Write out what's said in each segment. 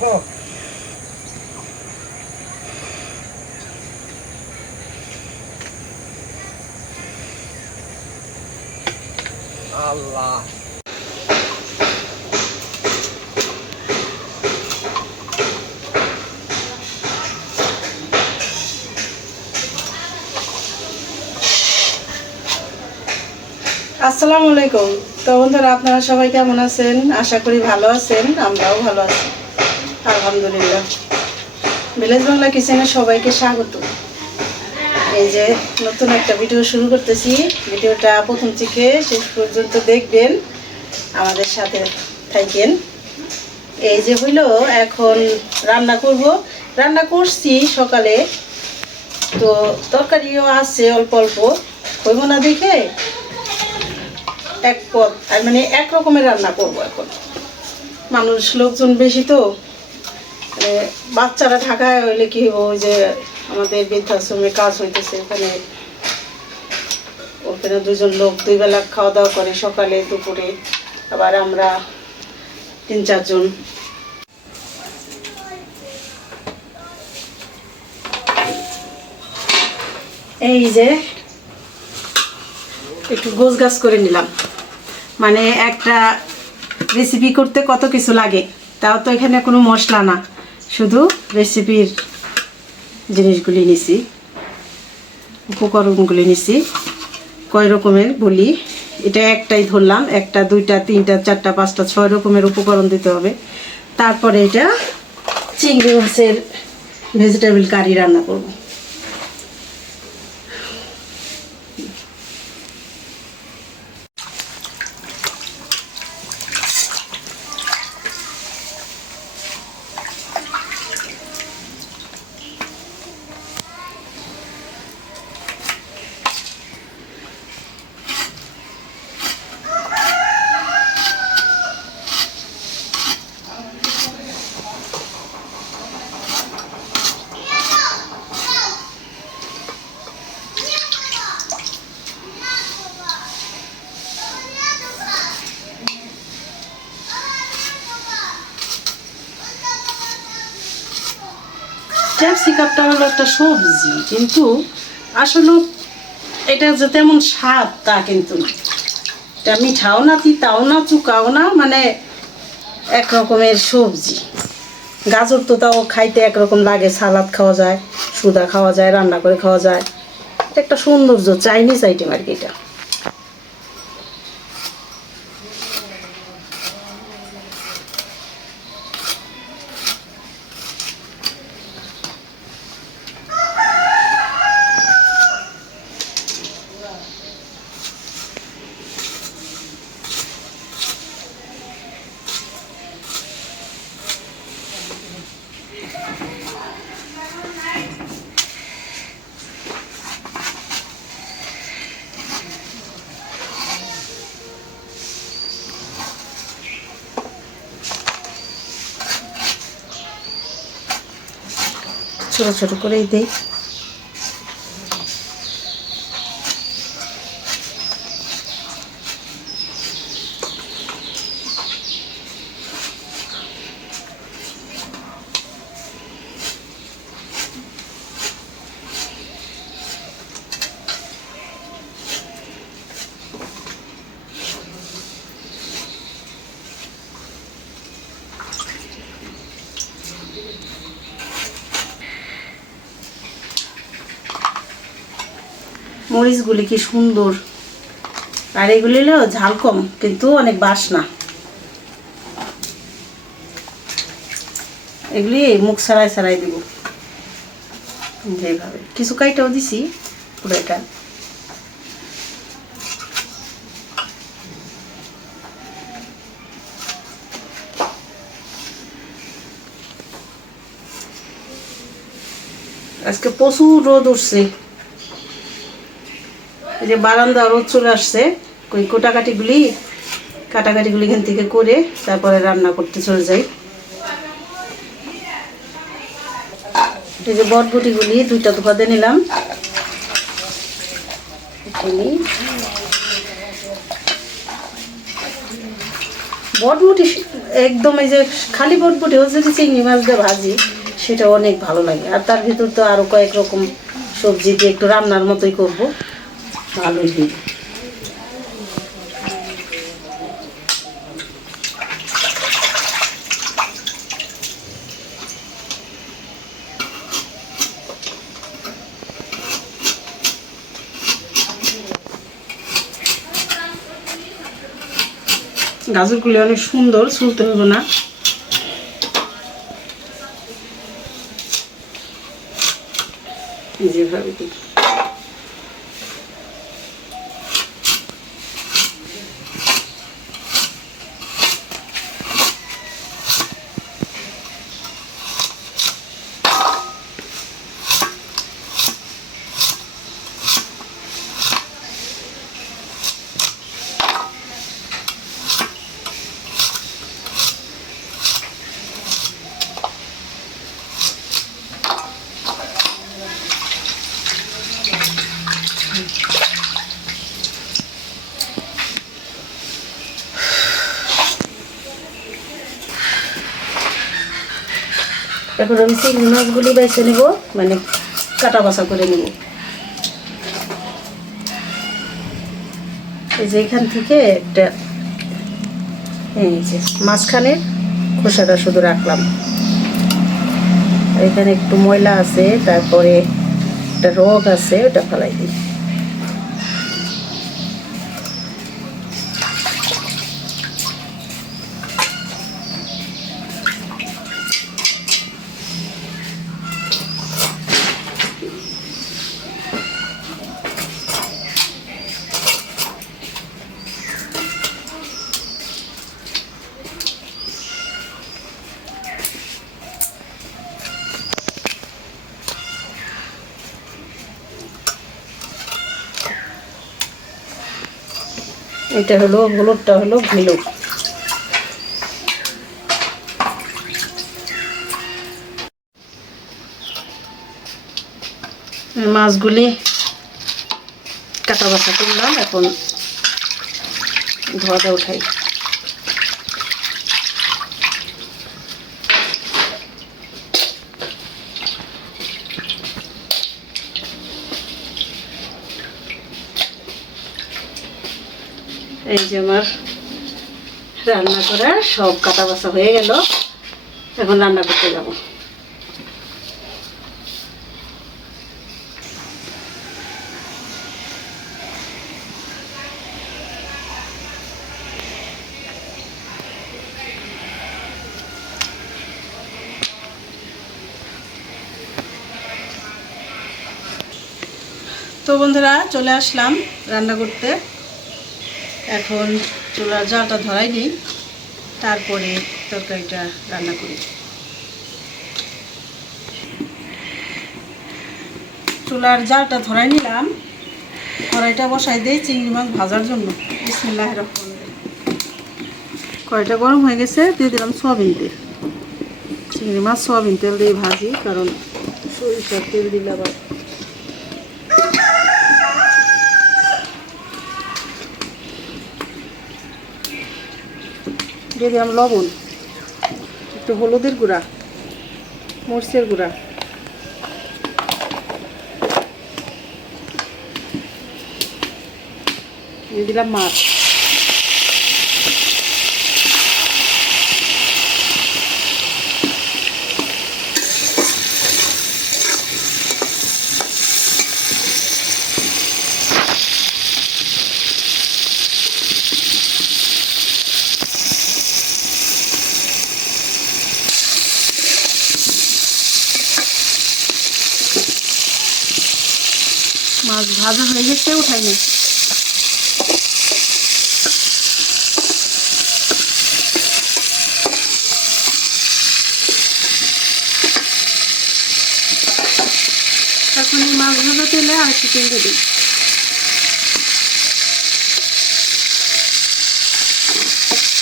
আসসালামু আলাইকুম। তো বন্ধুরা, আপনারা সবাই কেমন আছেন? আশা করি ভালো আছেন, আমরাও ভালো আছি। আলহামদুলিল্লাহ। ভিলেজ বাংলা কিচেনে সবাইকে স্বাগত। এই যে নতুন একটা ভিডিও শুরু করতেছি। ভিডিওটা প্রথম থেকে শেষ পর্যন্ত দেখবেন, আমাদের সাথে থাকেন। এই যে হইল, এখন রান্না করব। রান্না করছি সকালে। তো তরকারিও আছে অল্প অল্প। হইব না দেখে? এক পদ মানে এক রকমের রান্না করব এখন। মানুষ লোকজন বেশি তো। মানে বাচ্চারা ঢাকায় হইলে কি হইব? ওই যে আমাদের বৃদ্ধাশ্রমে কাজ হইতেছে ওখানে। ওখানে দুজন লোক দুই বেলা খাওয়া দাওয়া করে সকালে, দুপুরে। আবার আমরা তিন চারজন। এই যে একটু গোছ গাছ করে নিলাম। মানে একটা রেসিপি করতে কত কিছু লাগে, তাও তো এখানে কোনো মশলা না। শুধু রেসিপির জিনিসগুলি নিছি, উপকরণগুলি নিছি, কয় রকমের বলি, এটা একটাই ধরলাম, একটা, দুইটা, তিনটা, চারটা, পাঁচটা, ছয় রকমের উপকরণ দিতে হবে। তারপরে এটা চিংড়ি মাছের ভেজিটেবল কারি রান্না করব। ক্যাপসিকামটা হলো একটা সবজি, কিন্তু আসলে এটা যে তেমন স্বাদ তা কিন্তু না। এটা মিঠাও না, তিতাও না, চুকাও না মানে এক রকমের সবজি। গাজর তো তাও খাইতে একরকম লাগে, সালাদ খাওয়া যায়, সুদা খাওয়া যায়, রান্না করে খাওয়া যায়। এটা একটা সৌন্দর্য, চাইনিজ আইটেম আর কি এটা। ছোট ছোট করেই দেই। মরিচগুলি কি সুন্দর। আর এগুলি হলো ঝাল কম, কিন্তু অনেক বাসনা। এগুলি মুখ ছাড়াই ছাড়াই দিব। যেভাবে কিছু কাইটাও দিছি, পুরো এটা। আজকে প্রচুর রোদ উঠছে। যে বারান্দা রোদ চলে আসছে ওই কোটাকাটিগুলি, কাটাকাটিগুলি এখান থেকে করে তারপরে রান্না করতে চলে যাই। এই যে বটবটিগুলি, দুইটা দোকাতে নিলাম। বটবটি একদম এই যে খালি বটবটিও যদি চিংড়ি মাছ দিয়ে ভাজি, সেটা অনেক ভালো লাগে। আর তার ভিতর তো আরও কয়েক রকম সবজি দিয়ে একটু রান্নার মতোই করব। ভালোই দিই গাজরগুলি অনেক সুন্দর ছুলতে হবে না। যেভাবে দিই এখন আমি চিংড়ি মাছগুলি বেছে নেব মানে কাটা বাছা করে নেব। এই যে এখান থেকে একটা, এই যে মাঝখানে খোসাটা শুধু রাখলাম। এখানে একটু ময়লা আছে, তারপরে একটা রোগ আছে, ওটা ফেলাই দিই। এটা হলো হলুদটা হলো ভেলু। মাছগুলি কাটা বাছা করলাম এখন ধোয়াটা উঠাই। এই যে আমার রান্না করা সব কাটা বাছা হয়ে গেল। এখন রান্না করতে যাব। তো বন্ধুরা, চলে আসলাম রান্না করতে। এখন চুলার জালটা ধরাই নিই, তারপরে তরকারিটা রান্না করি। চুলার জালটা ধরাই নিলাম, কড়াইটা বসাই দিই চিংড়ি মাছ ভাজার জন্য। বিসমিল্লাহ কড়াইটা গরম হয়ে গেছে, দিয়ে দিলাম সয়াবিন তেল। চিংড়ি মাছ সয়াবিন তেল দিয়ে ভাজি, কারণ সরিষার তেল দিলে আবার দিয়ে দিলাম লবণ একটু হলুদের গুঁড়া মরিচের গুঁড়া। দিয়ে দিলাম মাছ। মাছ ভাজা হয়ে গেছে উঠাইনি এখন এই মাছ ভাজা তেলে আর একটু তেল দিই।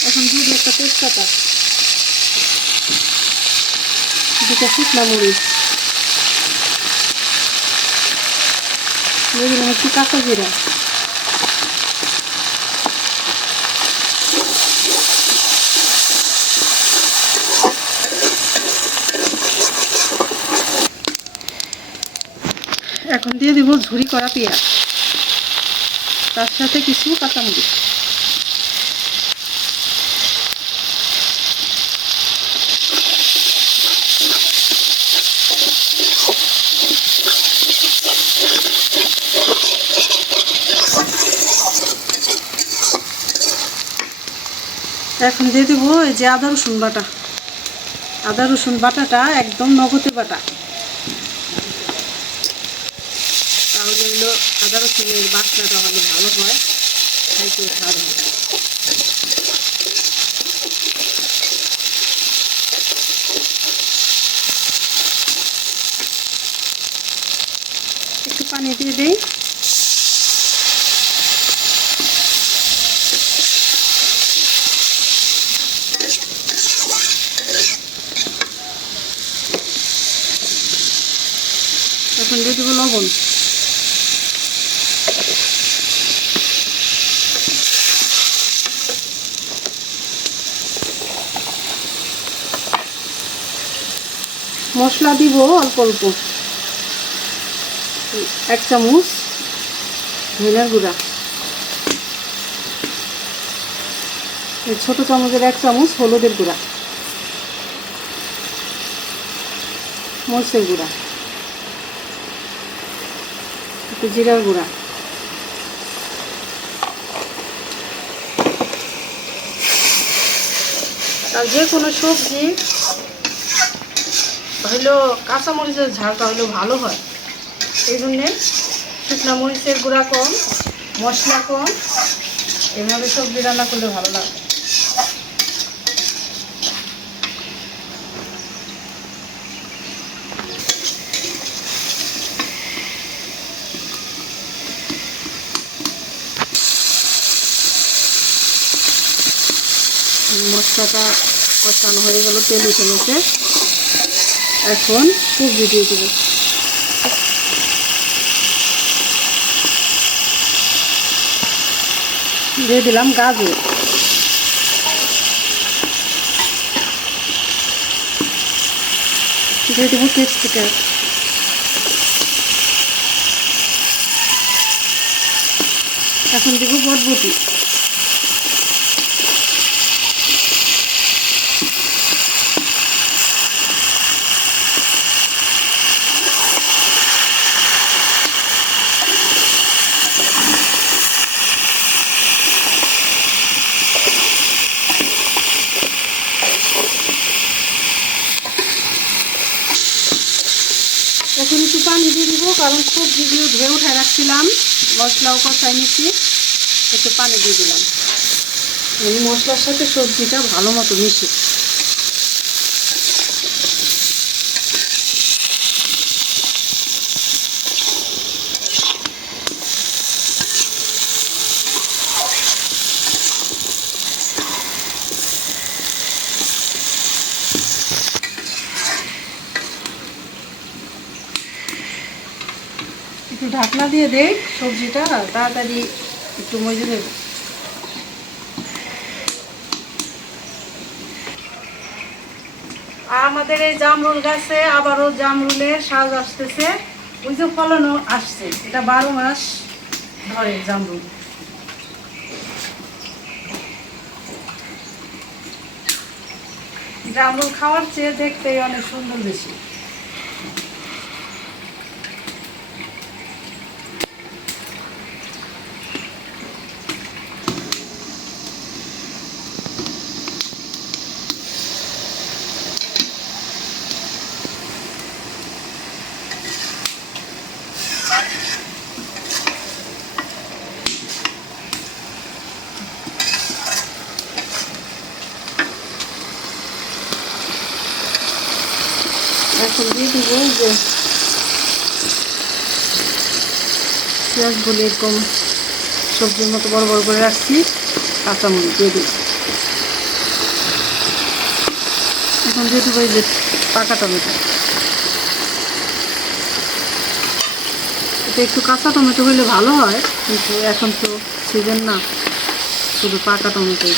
এখন দিই একটা তেজপাতা। দুটো শুকনা মরিচ। দিয়ে দিলাম একটু কাঁচা জিরা। এখন দিয়ে দেবো ঝুড়ি করা পেঁয়াজ। তার সাথে কিছু কাঁচামরিচ। এখন দিয়ে দেবো এই যে আদা রসুন বাটা। আদা রসুন বাটাটা একদম নগদে বাটা। তাহলে হলো আদা রসুনের বাটনাটা হলে ভালো হয়, খাইতে স্বাদ হয়। একটু পানি দিয়ে দিই এখন দিয়ে দেবো লবণ মশলা দিব অল্প অল্প। এক চামচ ধনিয়ার গুঁড়া। ছোট চামচের এক চামচ হলুদের গুঁড়া। মরিচের গুঁড়া। একটু জিরার গুঁড়া। আর যে কোনো সবজি হইল কাঁচামরিচের ঝালটা হইল ভালো হয়। এই জন্যে শুকনো মরিচের গুঁড়া কম, মশলা কম, এভাবে সবজি রান্না করলে ভালো লাগে। মশলাটা কষানো হয়ে গেল তেল উঠে গেছে এখন সবজি দিয়ে দেবো। দিয়ে দিলাম গাজর। দিয়ে দেবো ক্যাপসিকাম এখন দেবো বটবটি এখন একটু পানি দিয়ে দিব খুব ভিডিও ধুয়ে উঠে রাখছিলাম। মশলাও কষাই নিচ্ছি একটু পানি দিয়ে দিলাম। মশলার সাথে সবজিটা ভালো মতো মিশে। ঢাকনা দিয়ে দেই সবজিটা, তাড়াতাড়ি একটু মজে দেব আমাদের এই জামরুল গাছে আবারও জামরুলের সাজ আসতেছে। ওই যে ফলনও আসছে, এটা বারো মাস ধরে জামরুল। জামরুল খাওয়ার চেয়ে দেখতেই অনেক সুন্দর বেশি এখন দিয়ে দিব এই যে পেঁয়াজগুলো এরকম সবজির মতো বড় বড় করে রাখছি কাঁচামরিচ দিয়ে দিই এখন দিয়ে দেবো এই যে পাকা টমেটো। এটা একটু কাঁচা টমেটো হলে ভালো হয়, কিন্তু এখন তো সিজন না, শুধু পাকা টমেটোই।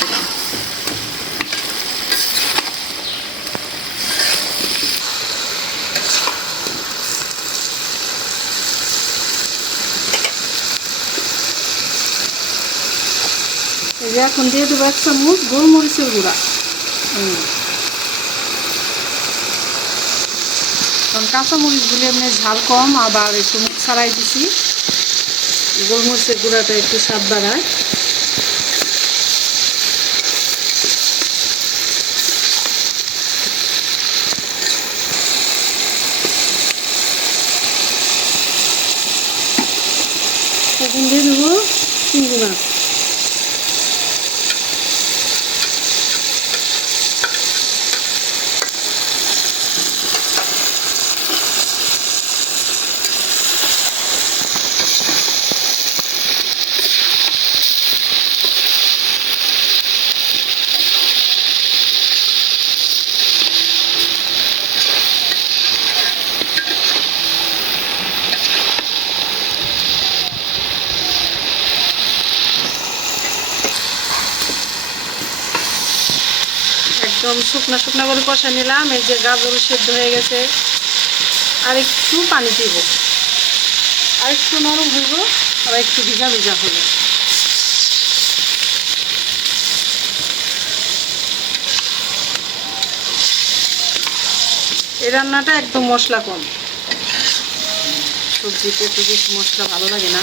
যে এখন দিয়ে দেবো এক চামচ গোলমরিচের গুঁড়া। কারণ কাঁচামরিচগুলি এমনি ঝাল কম, আবার একটু মুখ ছাড়াই দিছি। গোলমরিচের গুঁড়াটা একটু স্বাদ বাড়ায়। দিয়ে দেবো চিংড়ি মাছ একদম শুকনো শুকনো করে কষা নিলাম, এই যে গাজর সেদ্ধ হয়ে গেছে। আর একটু পানি দিব। আর একটু নরম হইব আর একটু ভিজা ভিজা হবে এই রান্নাটা একদম মশলা কম। সবজিতে তো বেশি মশলা ভালো লাগে না।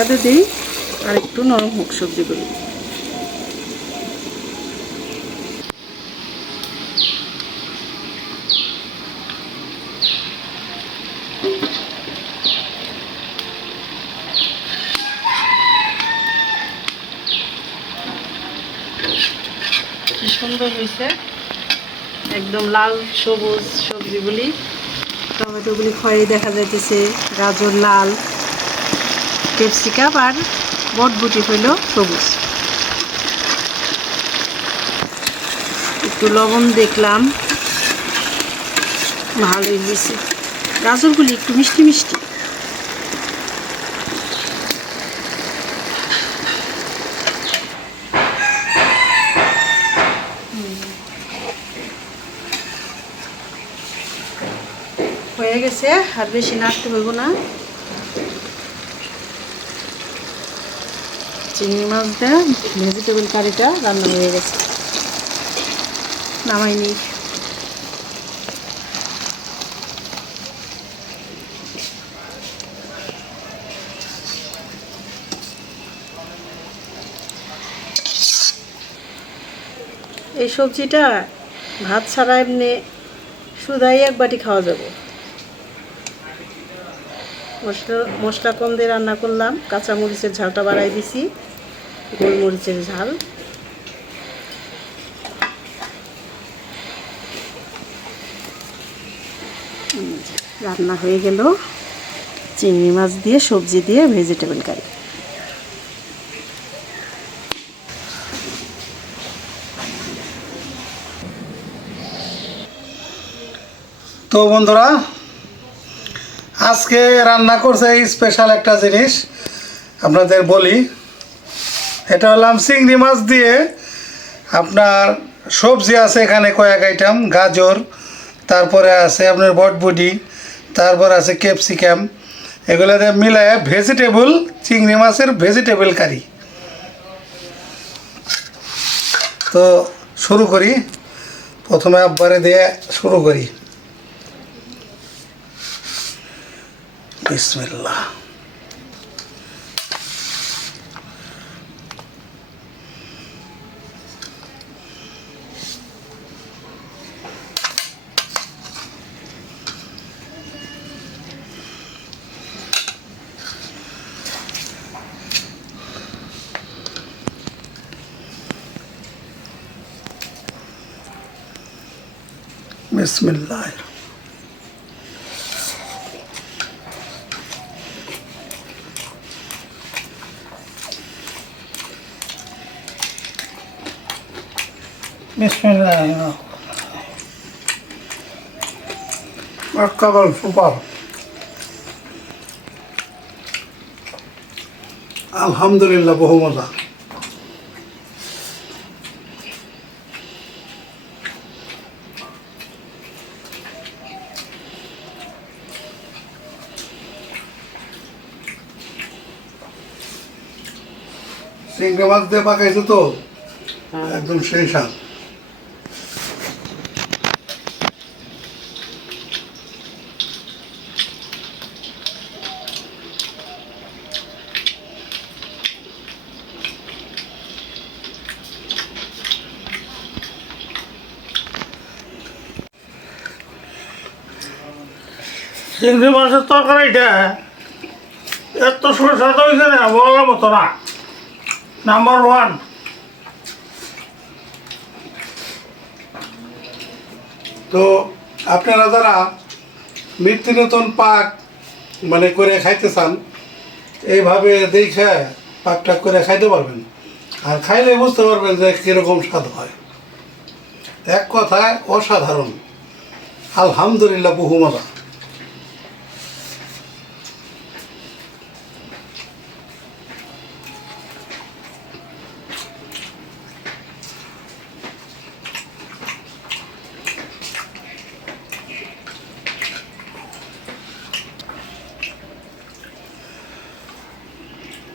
তাতে দিই আর একটু নরম হোক সবজিগুলো। কি সুন্দর হয়েছে। একদম লাল সবুজ সবজিগুলি। টমেটোগুলি খয়ে দেখা যাইতেছে গাজর লাল। ক্যাপসিকাম আর বটবুটি হইল সবুজ। একটু লবণ দেখলাম। ভালোই হয়েছে। গাজরগুলি একটু মিষ্টি মিষ্টি। হয়ে গেছে, আর বেশি নাড়তে হইব না। চিংড়ি মাছ মাছটা ভেজিটেবল কারিটা রান্না হয়ে গেছে। নামাই নিই এই সবজিটা ভাত ছাড়া এমনি শুধাই এক বাটি খাওয়া যাবে। মশলা মশলা কম দিয়ে রান্না করলাম কাঁচা মরিচের ঝালটা বাড়াই দিছি। গোলমরিচের ঝাল। রান্না হয়ে গেল। চিংড়ি মাছ দিয়ে, সবজি দিয়ে ভেজিটেবল কারি তো বন্ধুরা, আজকে রান্না করছে স্পেশাল একটা জিনিস। আপনাদের বলি এটা হলাম চিংড়ি মাছ দিয়ে আপনার সবজি আছে এখানে কয়েক আইটেম, গাজর, তারপরে আছে আপনার বটবুডি তারপর আছে ক্যাপসিকাম। এগুলো দিয়ে মিলায় ভেজিটেবল চিংড়ি মাছের ভেজিটেবল কারি তো শুরু করি। প্রথমে আব্বারে দিয়ে শুরু করি। বিসমিল্লাহ বিসমিল্লাহ বিসমিল্লাহ একেবারে সুপার আলহামদুলিল্লাহ বহু মজা চিংড়ি মাছ দিয়ে পাকাইছো তো? একদম সেই স্বাদ। চিংড়ি মাছের তরকারিটা এত সুস্বাদু হয়েছে না বলার মতো না। নাম্বার ওয়ান তো আপনারা যারা নিত্য নতুন পাক মানে করে খাইতে চান, এইভাবে দেখে পাকটা করে খাইতে পারবেন। আর খাইলে বুঝতে পারবেন যে কীরকম স্বাদ হয়। এক কথায় অসাধারণ। আলহামদুলিল্লাহ, বহু মজা।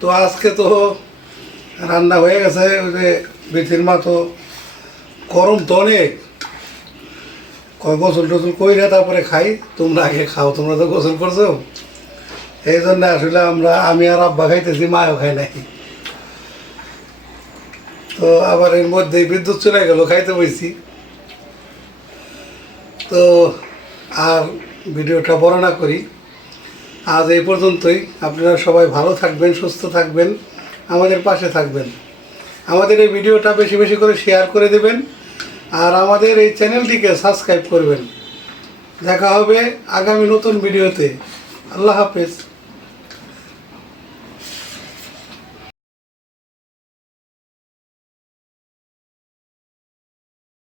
তো আজকে তো রান্না হয়ে গেছে, ওই যে বিথির মা তো গরম তো অনেক। গোসল টোসল কইরা তারপরে খাই, তোমরা আগে খাও, তোমরা তো গোসল করছ। এই জন্য আসলে আমরা, আমি আর আব্বা খাইতেছি মাও খাই নাই। তো আবার এর মধ্যেই বিদ্যুৎ চলে গেল, খাইতে বইছি। তো আর ভিডিওটা বর্ণনা করি। আজ এই পর্যন্তই। আপনারা সবাই ভালো থাকবেন, সুস্থ থাকবেন, আমাদের পাশে থাকবেন। আমাদের এই ভিডিওটা বেশি বেশি করে শেয়ার করে দেবেন আর আমাদের এই চ্যানেলটিকে সাবস্ক্রাইব করবেন। দেখা হবে আগামী নতুন ভিডিওতে। আল্লাহ হাফেজ।